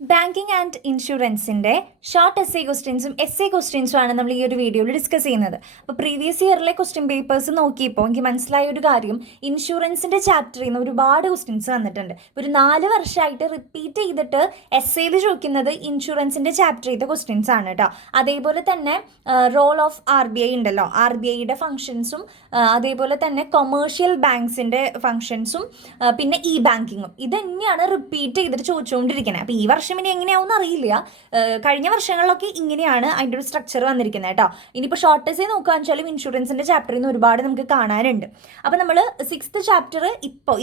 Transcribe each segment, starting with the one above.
Banking and ഇൻഷുറൻസിൻ്റെ short ക്വസ്റ്റ്യൻസും ക്വസ്റ്റ്യൻസും ആണ് നമ്മൾ ഈ ഒരു വീഡിയോയിൽ ഡിസ്കസ് ചെയ്യുന്നത്. അപ്പോൾ പ്രീവിയസ് ഇയറിലെ ക്വസ്റ്റ്യൻ പേപ്പേഴ്സ് നോക്കിയപ്പോൾ എനിക്ക് മനസ്സിലായ ഒരു കാര്യം, ഇൻഷുറൻസിൻ്റെ ചാപ്റ്ററിൽ നിന്ന് ഒരുപാട് ക്വസ്റ്റ്യൻസ് വന്നിട്ടുണ്ട്. ഒരു 4 വർഷമായിട്ട് റിപ്പീറ്റ് ചെയ്തിട്ട് എസ്സേയിൽ ചോദിക്കുന്നത് ഇൻഷുറൻസിൻ്റെ ചാപ്റ്റർ ചെയ്ത ക്വസ്റ്റ്യൻസ് ആണ് കേട്ടോ. അതേപോലെ തന്നെ റോൾ ഓഫ് RBI ഉണ്ടല്ലോ, RBIയുടെ ഫംഗ്ഷൻസും അതേപോലെ തന്നെ കൊമേഴ്ഷ്യൽ ബാങ്ക്സിൻ്റെ ഫംഗ്ഷൻസും പിന്നെ ബാങ്കിങ്ങും ഇത് തന്നെയാണ് റിപ്പീറ്റ് ചെയ്തിട്ട് ചോദിച്ചുകൊണ്ടിരിക്കുന്നത്. അപ്പോൾ ഈ വർഷം ഇനി എങ്ങനെയാവും അറിയില്ല. കഴിഞ്ഞ വർഷങ്ങളിലൊക്കെ ഇങ്ങനെയാണ് അതിൻ്റെ ഒരു സ്ട്രക്ചർ വന്നിരിക്കുന്നത് കേട്ടോ. ഇനിയിപ്പോൾ ഷോർട്ടേജ് നോക്കുകയെന്ന് വെച്ചാലും ഇൻഷുറൻസിൻ്റെ ചാപ്റ്ററിൽ നിന്ന് ഒരുപാട് നമുക്ക് കാണാനുണ്ട്. അപ്പോൾ നമ്മൾ 6th ചാപ്റ്റർ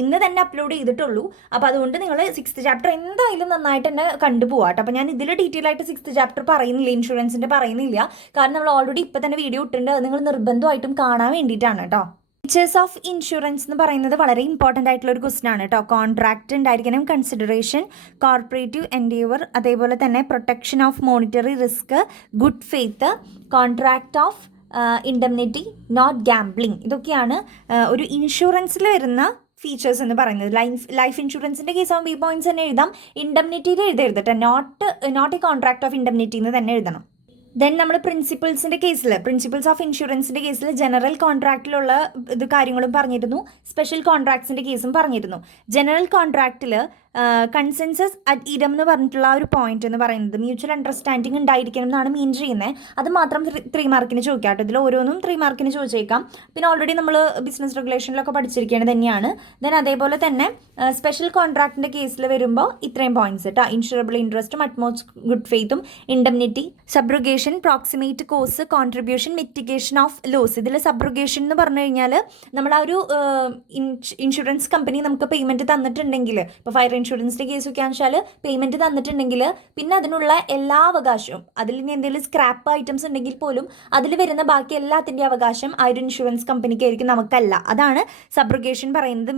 ഇന്ന് തന്നെ അപ്ലോഡ് ചെയ്തിട്ടുള്ളൂ. അപ്പോൾ അതുകൊണ്ട് നിങ്ങൾ 6th ചാപ്റ്റർ എന്തായാലും നന്നായിട്ട് തന്നെ കണ്ടുപോകാം കേട്ടോ. അപ്പോൾ ഞാൻ ഇതിൽ ഡീറ്റെയിൽ ആയിട്ട് 6th ചാപ്റ്റർ പറയുന്നില്ല, ഇൻഷുറൻസിൻ്റെ പറയുന്നില്ല. കാരണം നമ്മൾ ഓൾറെഡി ഇപ്പോൾ തന്നെ വീഡിയോ ഇട്ടിട്ടുണ്ട്. അത് നിങ്ങൾ നിർബന്ധമായിട്ടും കാണാൻ വേണ്ടിയിട്ടാണ് കേട്ടോ. ഫീച്ചേഴ്സ് ഓഫ് ഇൻഷുറൻസ് എന്ന് പറയുന്നത് വളരെ ഇമ്പോർട്ടൻ്റ് ആയിട്ടുള്ള ഒരു ക്വസ്റ്റൻ ആണ് കേട്ടോ. കോൺട്രാക്റ്റ് ഉണ്ടായിരിക്കണം, കൺസിഡറേഷൻ, കോർപ്പറേറ്റീവ് എൻഡേവർ, അതേപോലെ തന്നെ protection of monetary risk, good faith, contract of indemnity, not gambling. ഇതൊക്കെയാണ് ഒരു ഇൻഷുറൻസിൽ വരുന്ന ഫീച്ചേഴ്സ് എന്ന് പറയുന്നത്. ലൈഫ് ഇൻഷുറൻസിൻ്റെ കേസ് ആകുമ്പോൾ ഈ പോയിന്റ്സ് തന്നെ എഴുതാം. ഇൻഡെംനിറ്റിയിൽ എഴുതരുതട്ടെ, not a contract of indemnity എന്ന് തന്നെ എഴുതണം. ദെൻ നമ്മൾ പ്രിൻസിപ്പിൾസ് ഓഫ് ഇൻഷുറൻസിൻ്റെ കേസിൽ ജനറൽ കോൺട്രാക്റ്റിലുള്ള ഇത് കാര്യങ്ങളും പറഞ്ഞിരുന്നു, സ്പെഷ്യൽ കോൺട്രാക്ട്സിൻ്റെ കേസും പറഞ്ഞിരുന്നു. ജനറൽ കോൺട്രാക്റ്റിൽ കൺസെൻസസ് അറ്റ് ഇഡം എന്ന് പറഞ്ഞിട്ടുള്ള ഒരു പോയിന്റ് എന്ന് പറയുന്നത് മ്യൂച്വൽ അണ്ടർസ്റ്റാൻഡിങ് ഉണ്ടായിരിക്കണം എന്നാണ് മീൻ ചെയ്യുന്നത്. അത് മാത്രം 3 മാർക്കിന് ചോദിക്കാം കേട്ടോ. ഇതിൽ ഓരോന്നും 3 മാർക്കിന് ചോദിച്ചേക്കാം. പിന്നെ ഓൾറെഡി നമ്മൾ ബിസിനസ് റെഗുലേഷനിലൊക്കെ പഠിച്ചിരിക്കുന്നത് തന്നെയാണ്. ദെൻ അതേപോലെ തന്നെ സ്പെഷ്യൽ കോൺട്രാക്റ്റിൻ്റെ കേസിൽ വരുമ്പോൾ ഇത്രയും പോയിന്റ്സ് കേട്ടോ. ഇൻഷുറബിൾ ഇൻട്രസ്റ്റും അറ്റ്മോസ്റ്റ് ഗുഡ് ഫെയ്ത്തും indemnity, subrogation, proximate cause, contribution, mitigation of loss. ഇതിൽ സബ്രുഗേഷൻ എന്ന് പറഞ്ഞു കഴിഞ്ഞാൽ നമ്മൾ ആ ഒരു ഇൻഷുറൻസ് കമ്പനി നമുക്ക് പേയ്മെൻറ്റ് തന്നിട്ടുണ്ടെങ്കിൽ, ഇപ്പോൾ ഫയർ ഇൻഷുറൻസിൻ്റെ കേസ് ഒക്കെ വെച്ചാൽ പേയ്മെൻറ്റ് തന്നിട്ടുണ്ടെങ്കിൽ പിന്നെ അതിനുള്ള എല്ലാ അവകാശവും, അതിൽ ഇനി എന്തെങ്കിലും സ്ക്രാപ്പ് ഐറ്റംസ് ഉണ്ടെങ്കിൽ പോലും അതിൽ വരുന്ന ബാക്കി എല്ലാത്തിൻ്റെ അവകാശം ആ ഒരു ഇൻഷുറൻസ് കമ്പനിക്കായിരിക്കും, നമുക്കല്ല. അതാണ് സബ്രുഗേഷൻ പറയുന്നത്.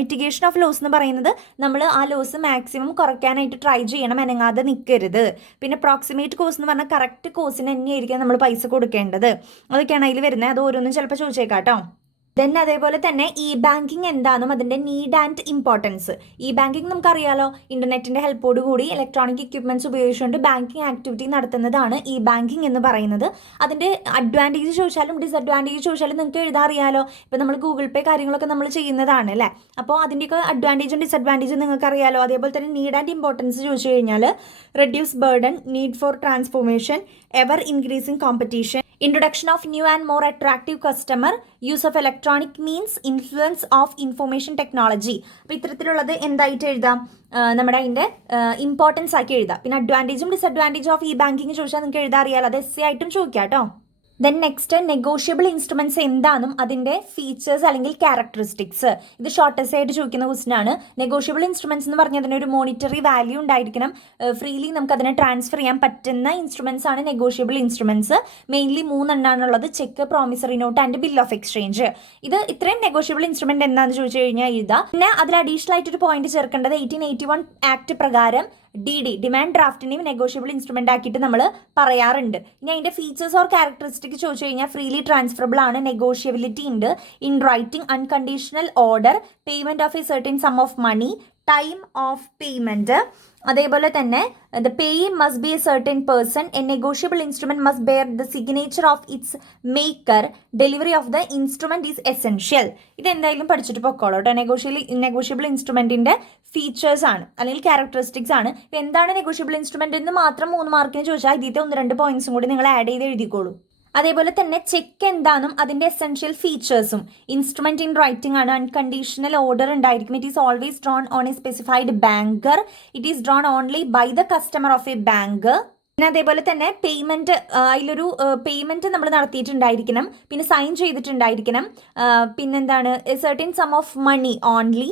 മിറ്റിഗേഷൻ ഓഫ് ലോസ് എന്ന് പറയുന്നത് നമ്മൾ ആ ലോസ് മാക്സിമം കുറയ്ക്കാനായിട്ട് ട്രൈ ചെയ്യണം, അനങ്ങാതെ നിൽക്കരുത്. പിന്നെ പ്രോക്സിമേറ്റ് കോസ് എന്ന് പറഞ്ഞാൽ കറക്റ്റ് കോസിന് തന്നെയായിരിക്കും നമ്മൾ പൈസ കൊടുക്കേണ്ടത്. അതൊക്കെയാണ് അതിൽ വരുന്നത്. അത് ഓരോന്നും ചിലപ്പോൾ ചോദിച്ചേക്കാം കേട്ടോ. ദെൻ അതേപോലെ തന്നെ ബാങ്കിങ് എന്താണെന്നും അതിൻ്റെ നീഡ് ആൻഡ് ഇമ്പോർട്ടൻസ്. ബാങ്കിങ് നമുക്കറിയാലോ, ഇൻ്റർനെറ്റിൻ്റെ ഹെൽപ്പോട് കൂടി ഇലക്ട്രോണിക് എക്യുപ്മെൻറ്റ്സ് ഉപയോഗിച്ചുകൊണ്ട് ബാങ്കിങ് ആക്ടിവിറ്റി നടത്തുന്നതാണ് ബാങ്കിങ് എന്ന് പറയുന്നത്. അതിൻ്റെ അഡ്വാൻറ്റേജ് ചോദിച്ചാലും ഡിസഡ്വാൻറ്റേജ് ചോദിച്ചാലും നിങ്ങൾക്ക് എഴുതാൻ അറിയാലോ. ഇപ്പോൾ നമ്മൾ ഗൂഗിൾ പേ കാര്യങ്ങളൊക്കെ നമ്മൾ ചെയ്യുന്നതാണ് അല്ലേ. അപ്പോൾ അതിൻ്റെയൊക്കെ അഡ്വാൻറ്റേജും ഡിസഡ്വാൻറ്റേജും നിങ്ങൾക്ക് അറിയാലോ. അതേപോലെ തന്നെ നീഡ് ആൻഡ് ഇമ്പോർട്ടൻസ് ചോദിച്ചു കഴിഞ്ഞാൽ reduce burden, need for transformation, ever increasing competition, introduction of new and more attractive customer, use of electronic means, influence of information technology. അപ്പോൾ ഇത്തരത്തിലുള്ളത് എന്തായിട്ട് എഴുതാം, നമ്മുടെ അതിൻ്റെ ഇമ്പോർട്ടൻസ് ആക്കി എഴുതാം. പിന്നെ അഡ്വാൻറ്റേജും ഡിസഡ്വാൻറ്റേജും ഓഫ് ബാങ്കിങ് ചോദിച്ചാൽ നിങ്ങൾക്ക് എഴുതാൻ അറിയാലോ. അത് എസ് ആയിട്ടും ചോദിക്കാം കേട്ടോ. ദെൻ നെക്സ്റ്റ് നെഗോഷ്യബിൾ ഇൻസ്ട്രുമെൻറ്റ്സ് എന്താണെന്നും അതിൻ്റെ ഫീച്ചേഴ്സ് അല്ലെങ്കിൽ ക്യാരക്ടറിസ്റ്റിക്സ്. ഇത് ഷോർട്ടസ്റ്റ് ആയിട്ട് ചോദിക്കുന്ന ക്വസ്റ്റൻ ആണ്. നെഗോഷ്യബിൾ ഇൻസ്ട്രുമെൻറ്റ്സ് എന്ന് പറഞ്ഞാൽ അതിനൊരു മോണിറ്ററി വാല്യൂ ഉണ്ടായിരിക്കണം. ഫ്രീലി നമുക്ക് അതിനെ ട്രാൻസ്ഫർ ചെയ്യാൻ പറ്റുന്ന ഇൻസ്ട്രുമെൻറ്റ്സ് ആണ് നെഗോഷ്യബിൾ ഇൻസ്ട്രുമെൻറ്റ്സ്. മെയിൻലി 3 എണ്ണാണുള്ളത്: cheque, promissory note and bill of exchange. ഇത് ഇത്രയും നെഗോഷ്യബിൾ ഇൻസ്ട്രുമെൻറ്റ് എന്താണെന്ന് ചോദിച്ചു കഴിഞ്ഞാൽ എഴുതാം. പിന്നെ അതിൽ അഡീഷണൽ ആയിട്ടൊരു പോയിന്റ് ചേർക്കേണ്ടത് 1881 ആക്ട് പ്രകാരം ഡിമാൻഡ് ഡ്രാഫ്റ്റിനെയും നെഗോഷ്യബിൾ ഇൻസ്ട്രുമെന്റ് ആക്കിയിട്ട് നമ്മൾ പറയാറുണ്ട്. ഇനി അതിന്റെ ഫീച്ചേഴ്സ് ഓർ ക്യാരക്ടറിസ്റ്റിക് ചോദിച്ചു കഴിഞ്ഞാൽ ഫ്രീലി ട്രാൻസ്ഫറബിൾ ആണ്, നെഗോഷ്യബിലിറ്റി ഉണ്ട്, in writing, unconditional order, payment of a certain sum of money, time of payment. അതേപോലെ തന്നെ the payee must be a certain person, a negotiable instrument must bear the signature of its maker, delivery of the instrument is essential. ഇതെന്തായാലും പഠിച്ചിട്ട് പൊക്കോളൂ കേട്ടോ. Negotiable ഇൻസ്ട്രുമെന്റിന്റെ features ആണ് അല്ലെങ്കിൽ characteristics ആണ്. എന്താണ് നെഗോഷ്യബിൾ ഇൻസ്ട്രുമെന്റ് എന്ന് മാത്രം 3 മാർക്കിന് ചോദിച്ചാൽ ഇതിന്റെ 1-2 പോയിന്റ്സും കൂടി നിങ്ങൾ ആഡ് ചെയ്ത് എഴുതിക്കോളൂ. അതേപോലെ തന്നെ ചെക്ക് എന്താണെന്നും അതിൻ്റെ എസെൻഷ്യൽ ഫീച്ചേഴ്സും. ഇൻസ്ട്രുമെന്റ് ഇൻ റൈറ്റിംഗ് ആണ്, അൺകണ്ടീഷണൽ ഓർഡർ ഉണ്ടായിരിക്കും. It is always drawn on a specified banker, it is drawn only by the customer of a bank. പിന്നെ അതേപോലെ തന്നെ പേയ്മെൻറ്റ്, അതിലൊരു പേയ്മെൻറ്റ് നമ്മൾ നടത്തിയിട്ടുണ്ടായിരിക്കണം, പിന്നെ സൈൻ ചെയ്തിട്ടുണ്ടായിരിക്കണം. പിന്നെന്താണ്, a certain sum of money only,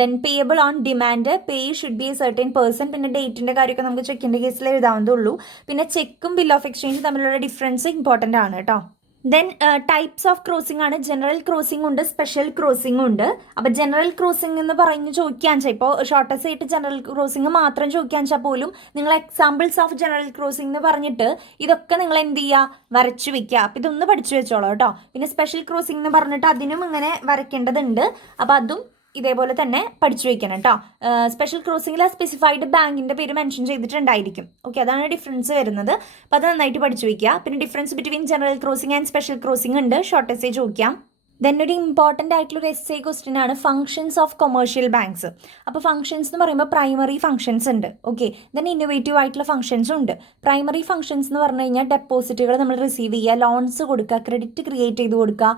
then payable on demand, pay should be a certain person. പിന്നെ ഡേറ്റിൻ്റെ കാര്യമൊക്കെ നമുക്ക് ചെക്കിൻ്റെ കേസിൽ എഴുതാവുന്നതുള്ളൂ. പിന്നെ ചെക്കും ബിൽ ഓഫ് എക്സ്ചേഞ്ച് തമ്മിലുള്ള ഡിഫറൻസ് ഇമ്പോർട്ടൻ്റ് ആണ് കേട്ടോ. ദെൻ ടൈപ്സ് ഓഫ് ക്രോസിംഗ് ആണ്. ജനറൽ ക്രോസിംഗ് ഉണ്ട്, സ്പെഷ്യൽ ക്രോസിംഗ് ഉണ്ട്. അപ്പോൾ ജനറൽ ക്രോസിംഗ് എന്ന് പറഞ്ഞ് ചോദിക്കാൻ വെച്ചാൽ ഇപ്പോൾ ഷോർട്ടസ്റ്റ് ആയിട്ട് ജനറൽ ക്രോസിംഗ് മാത്രം ചോദിക്കാൻ വെച്ചാൽ പോലും നിങ്ങൾ എക്സാമ്പിൾസ് ഓഫ് ജനറൽ ക്രോസിംഗ് എന്ന് പറഞ്ഞിട്ട് ഇതൊക്കെ നിങ്ങൾ എന്ത് ചെയ്യുക, വരച്ചു വെക്കുക. അപ്പോൾ ഇതൊന്ന് പഠിച്ചു വെച്ചോളൂ കേട്ടോ. പിന്നെ സ്പെഷ്യൽ ക്രോസിംഗ് എന്ന് പറഞ്ഞിട്ട് അതിനും ഇങ്ങനെ വരയ്ക്കേണ്ടതുണ്ട്. അപ്പോൾ അതും ഇതേപോലെ തന്നെ പഠിച്ചു വയ്ക്കണം കേട്ടോ. സ്പെഷ്യൽ ക്രോസിംഗിൽ സ്പെസിഫൈഡ് ബാങ്കിൻ്റെ പേര് മെൻഷൻ ചെയ്തിട്ടുണ്ടായിരിക്കും. ഓക്കെ, അതാണ് ഡിഫറൻസ് വരുന്നത്. അപ്പോൾ അത് നന്നായിട്ട് പഠിച്ചു വയ്ക്കുക. പിന്നെ difference between general crossing and special crossing ഉണ്ട്. ഷോർട്ട് എസ്സേ ചോദിക്കാം. ദെൻ ഒരു ഇമ്പോർട്ടൻ്റ് ആയിട്ടുള്ളൊരു എസ്സേ ക്വസ്റ്റ്യൻ ആണ് ഫംഗ്ഷൻസ് ഓഫ് കൊമേഴ്ഷ്യൽ ബാങ്ക്സ്. അപ്പോൾ ഫംഗ്ഷൻസ് എന്ന് പറയുമ്പോൾ പ്രൈമറി ഫംഗ്ഷൻസ് ഉണ്ട്. ഓക്കെ, ദെൻ ഇന്നോവേറ്റീവ് ആയിട്ടുള്ള ഫംഗ്ഷൻസും ഉണ്ട്. പ്രൈമറി ഫംഗ്ഷൻസ് എന്ന് പറഞ്ഞു കഴിഞ്ഞാൽ ഡെപ്പോസിറ്റുകൾ നമ്മൾ റിസീവ് ചെയ്യുക, ലോൺസ് കൊടുക്കുക, ക്രെഡിറ്റ് ക്രിയേറ്റ് ചെയ്ത് കൊടുക്കുക,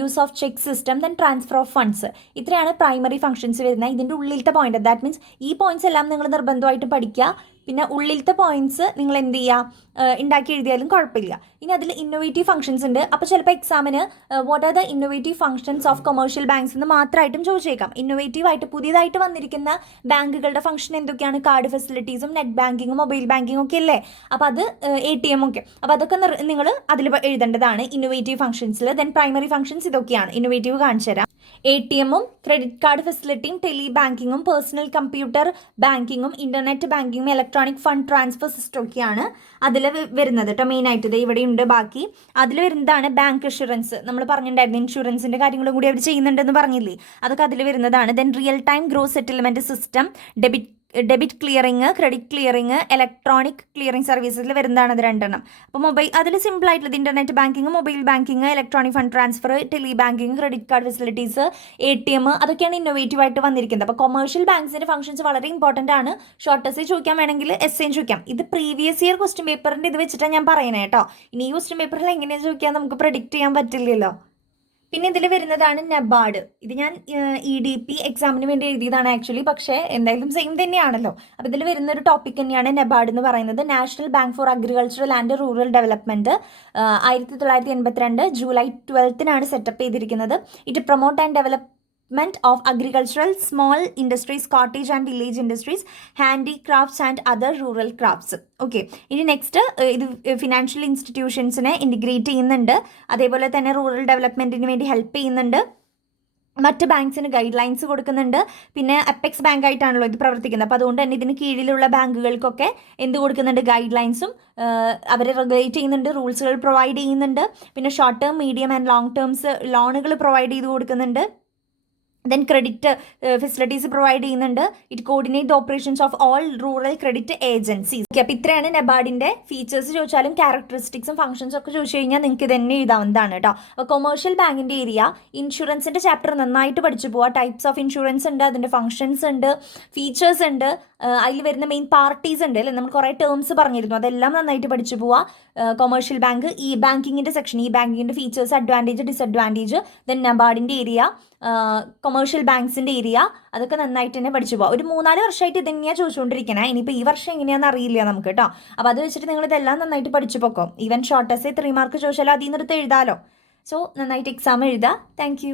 use of cheque system, then transfer of funds. ഇത്രയാണ് പ്രൈമറി ഫംഗ്ഷൻസ് വരുന്നത്. ഇതിൻ്റെ ഉള്ളിലത്തെ പോയിന്റ്, ദാറ്റ് മീൻസ് ഈ പോയിന്റ്സ് എല്ലാം നിങ്ങൾ നിർബന്ധമായിട്ട് പഠിക്കുക. പിന്നെ ഉള്ളിലത്തെ പോയിന്റ്സ് നിങ്ങൾ എന്ത് ചെയ്യുക, ഉണ്ടാക്കി എഴുതിയാലും കുഴപ്പമില്ല. ഇനി അതിൽ ഇന്നോവേറ്റീവ് ഫംഗ്ഷൻസ് ഉണ്ട്. അപ്പോൾ ചിലപ്പോൾ എക്സാമിന് what are the innovative functions of commercial banks എന്ന് മാത്രമായിട്ടും ചോദിച്ചേക്കാം. ഇന്നോവേറ്റീവ് ആയിട്ട് പുതിയതായിട്ട് വന്നിരിക്കുന്ന ബാങ്കുകളുടെ ഫംഗ്ഷൻ എന്തൊക്കെയാണ്? കാർഡ് ഫെസിലിറ്റീസും നെറ്റ് ബാങ്കിങ്ങും മൊബൈൽ ബാങ്കിങ്ങും ഒക്കെ അല്ലേ. അപ്പോൾ അത് ATM ഒക്കെ. അപ്പോൾ അതൊക്കെ നിങ്ങൾ അതിൽ എഴുതേണ്ടതാണ് ഇന്നോവേറ്റീവ് ഫംഗ്ഷൻസിൽ. ദെൻ പ്രൈമറി ഫംഗ്ഷൻസ് ഇതൊക്കെയാണ്. ഇന്നോവേറ്റീവ് കാണിച്ചു തരാം. ATMും ക്രെഡിറ്റ് കാർഡ് ഫെസിലിറ്റിയും ടെലി ബാങ്കിങ്ങും പേഴ്സണൽ കമ്പ്യൂട്ടർ ബാങ്കിങ്ങും ഇൻ്റർനെറ്റ് ബാങ്കിങ്ങും ഇലക്ട്രോണിക് ഫണ്ട് ട്രാൻസ്ഫർ സിസ്റ്റം ഒക്കെയാണ് അതിൽ വരുന്നത് കേട്ടോ. മെയിനായിട്ട് ഇത് ഇവിടെയുണ്ട്. ബാക്കി അതിൽ വരുന്നതാണ് ബാങ്ക് ഇൻഷുറൻസ്. നമ്മൾ പറഞ്ഞിട്ടുണ്ടായിരുന്നു ഇൻഷുറൻസിൻ്റെ കാര്യങ്ങളും കൂടി അവർ ചെയ്യുന്നുണ്ടെന്ന് പറഞ്ഞില്ലേ, അതൊക്കെ അതിൽ വരുന്നതാണ്. Then real time gross settlement system, debit clearing, credit clearing, electronic clearing സർവീസസിൽ വരുന്നതാണ് അത് രണ്ടെണ്ണം. അപ്പോൾ മൊബൈൽ അതിൽ സിമ്പിൾ ആയിട്ടുള്ളത് internet banking, mobile banking, electronic fund transfer, tele banking, credit card facilities, ATM, അതൊക്കെയാണ് ഇന്നോവേറ്റീവ് ആയിട്ട് വന്നിരിക്കുന്നത്. അപ്പോൾ കൊമേഴ്ഷ്യൽ ബാങ്ക്സിൻ്റെ ഫംഗ്ഷൻസ് വളരെ ഇമ്പോർട്ടൻ്റ് ആണ്. ഷോർട്ട് എസ്സേ ചോദിക്കാൻ വേണമെങ്കിൽ എസ്സേയും ചോദിക്കാം. ഇത് പ്രീവിയസ് ഇയർ ക്വസ്റ്റ്യൻ പേപ്പറിൻ്റെ ഇത് വെച്ചിട്ടാണ് ഞാൻ പറയുന്നത് കേട്ടോ. ഇനി ഈ ക്വസ്റ്റ്യൻ പേപ്പറിൽ എങ്ങനെയാണ് ചോദിക്കാൻ നമുക്ക് പ്രെഡിക്റ്റ് ചെയ്യാൻ പറ്റില്ലല്ലോ. പിന്നെ ഇതിൽ വരുന്നതാണ് നബാർഡ്. ഇത് ഞാൻ EDP എക്സാമിന് വേണ്ടി എഴുതിയതാണ് ആക്ച്വലി, പക്ഷേ എന്തായാലും സെയിം തന്നെയാണല്ലോ. അപ്പോൾ ഇതിൽ വരുന്ന ഒരു ടോപ്പിക് തന്നെയാണ് നബാർഡ് എന്ന് പറയുന്നത്. National bank for agricultural and rural development 1982 July 12 set up ചെയ്തിരിക്കുന്നത്. It promote and development of agricultural small industries, cottage and village industries, handicrafts and other rural crafts. Okay, ഇനി നെക്സ്റ്റ് ഇത് ഫിനാൻഷ്യൽ ഇൻസ്റ്റിറ്റ്യൂഷൻസിനെ ഇൻറ്റിഗ്രേറ്റ് ചെയ്യുന്നുണ്ട്. അതേപോലെ തന്നെ റൂറൽ ഡെവലപ്മെൻറ്റിന് വേണ്ടി help ചെയ്യുന്നുണ്ട്. മറ്റ് ബാങ്ക്സിന് ഗൈഡ് ലൈൻസ് കൊടുക്കുന്നുണ്ട്. പിന്നെ അപ്പെക്സ് ബാങ്ക് ആയിട്ടാണല്ലോ ഇത് പ്രവർത്തിക്കുന്നത്. അപ്പോൾ അതുകൊണ്ട് തന്നെ ഇതിന് കീഴിലുള്ള ബാങ്കുകൾക്കൊക്കെ എന്ത് കൊടുക്കുന്നുണ്ട്? ഗൈഡ് ലൈൻസും അവരെ റെഗുലേറ്റ് ചെയ്യുന്നുണ്ട്, റൂൾസുകൾ പ്രൊവൈഡ് ചെയ്യുന്നുണ്ട്. പിന്നെ short term, medium and long terms ലോണുകൾ പ്രൊവൈഡ് ചെയ്ത് കൊടുക്കുന്നുണ്ട്. ദെൻ ക്രെഡിറ്റ് ഫെസിലിറ്റീസ് പ്രൊവൈഡ് ചെയ്യുന്നുണ്ട്. It coordinate the operations of all rural credit agencies. Okay, അപ്പോൾ ഇത്രയാണ് നബാർഡിൻ്റെ ഫീച്ചേഴ്സ് ചോദിച്ചാലും ക്യാരക്ടറിസ്റ്റിക്സും ഫംഗ്ഷൻസും ഒക്കെ ചോദിച്ചു കഴിഞ്ഞാൽ നിങ്ങൾക്ക് ഇതന്നെ എഴുതാവുന്നതാണ് കേട്ടോ. അപ്പോൾ കൊമേഴ്ഷ്യൽ ബാങ്കിൻ്റെ ഏരിയ ഇൻഷുറൻസിൻ്റെ ചാപ്റ്റർ നന്നായിട്ട് പഠിച്ചു പോവുക. ടൈപ്സ് ഓഫ് ഇൻഷുറൻസ് ഉണ്ട്, അതിൻ്റെ ഫംഗ്ഷൻസ് ഉണ്ട്, ഫീച്ചേഴ്സ് ഉണ്ട്, അതിൽ വരുന്ന മെയിൻ പാർട്ടീസ് ഉണ്ട് അല്ലേ, നമ്മൾ കുറേ ടേംസ് പറഞ്ഞിരുന്നു, അതെല്ലാം നന്നായിട്ട് പഠിച്ചു പോവുക. കൊമേഴ്ഷ്യൽ ബാങ്ക്, ഈ ബാങ്കിങ്ങിൻ്റെ സെക്ഷൻ, ഈ ബാങ്കിങ്ങിൻ്റെ ഫീച്ചേഴ്സ്, അഡ്വാൻറ്റേജ്, ഡിസഡ്വാൻറ്റേജ്, ദെൻ നബാർഡിൻ്റെ ഏരിയ, കൊമേഴ്ഷ്യൽ ബാങ്ക്സിൻ്റെ ഏരിയ, അതൊക്കെ നന്നായിട്ട് തന്നെ പഠിച്ചു പോകാം. ഒരു 3-4 വർഷമായിട്ട് ഇത് തന്നെയാണ് ചോദിച്ചുകൊണ്ടിരിക്കണേ. ഇനിയിപ്പോൾ ഈ വർഷം എങ്ങനെയാണെന്ന് അറിയില്ല നമുക്ക് കേട്ടോ. അപ്പോൾ അത് വെച്ചിട്ട് നിങ്ങൾ ഇതെല്ലാം നന്നായിട്ട് പഠിച്ചു പോക്കോ. ഈവൻ ഷോർട്ട് എസ്സേ 3 മാർക്ക് ചോദിച്ചാലോ അതിൽ നിന്നെടുത്ത് എഴുതാമല്ലോ. സോ നന്നായിട്ട് എക്സാം എഴുതുക. താങ്ക്